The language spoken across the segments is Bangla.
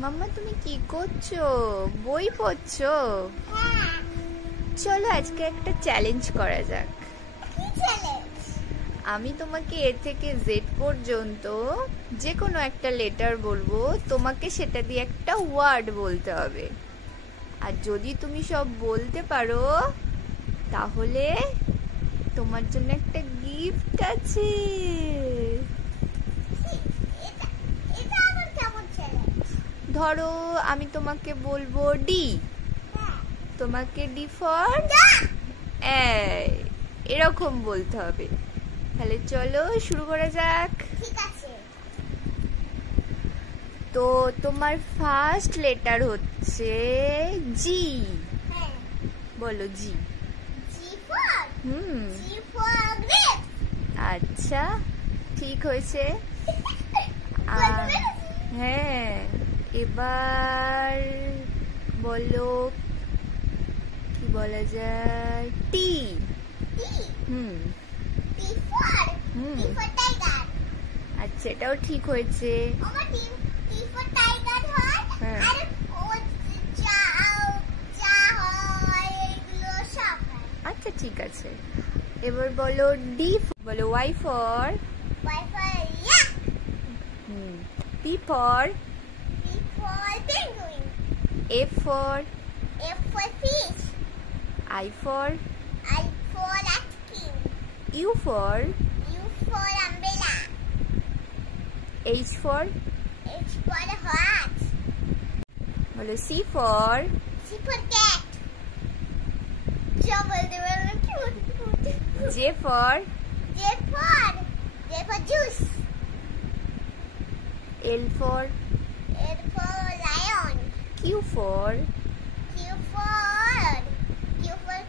মাম্মা তুমি কি করছো? বই পড়ছো? চলো আজকে একটা চ্যালেঞ্জ করা যাক। আমি তোমাকে এ থেকে জেড পর্যন্ত যে কোনো একটা লেটার বলবো, তোমাকে সেটা দিয়ে একটা ওয়ার্ড বলতে হবে। আর যদি তুমি সব বলতে পারো তাহলে তোমার জন্য একটা গিফট আছে। ধরো আমি তোমাকে বলবো ডি, তোমাকে ডি ফর এরকম বলতে হবে। তাহলে চলো শুরু করা যাক। তো তোমার ফার্স্ট লেটার হচ্ছে জি। বলো জি। আচ্ছা ঠিক হয়েছে। হ্যাঁ, এবার বলো কি বলা যায়? টি। আচ্ছা এটাও ঠিক হয়েছে। আচ্ছা ঠিক আছে। এবার বলো ডি। বলো Y for P for F for I for U for umbrella. H for Horse. বলো C for cat. J for juice. L for lion. Q for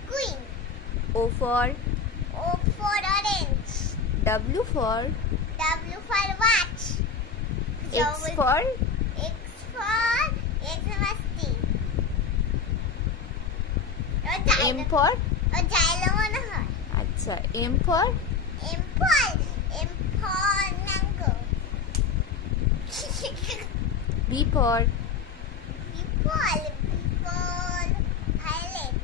queen. O for orange. W for watch. X for Xmas. M for আচ্ছা M for mango. B for violet.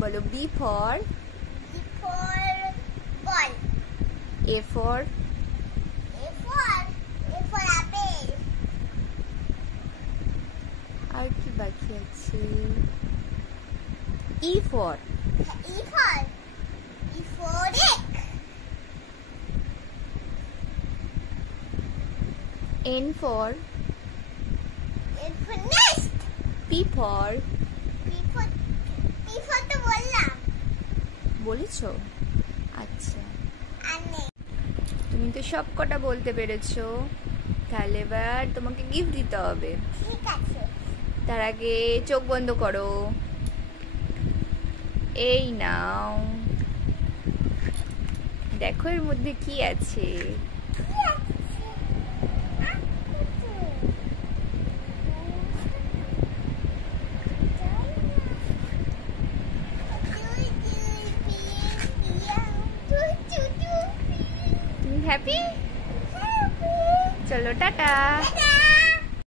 বলো B for ball. A for apple. আর কি বাকি আছে? E for egg. N for nest. P for তো বললাম। বলেছো? আচ্ছা তুমি তো সব কটা বলতে পেরেছো। তাহলে এবার তোমাকে গিফট দিতে হবে। ঠিক আছে। তার আগে চোখ বন্ধ করো। এই নাও, দেখো এর মধ্যে কি আছে। তুমি হ্যাপি? চলো টাটা।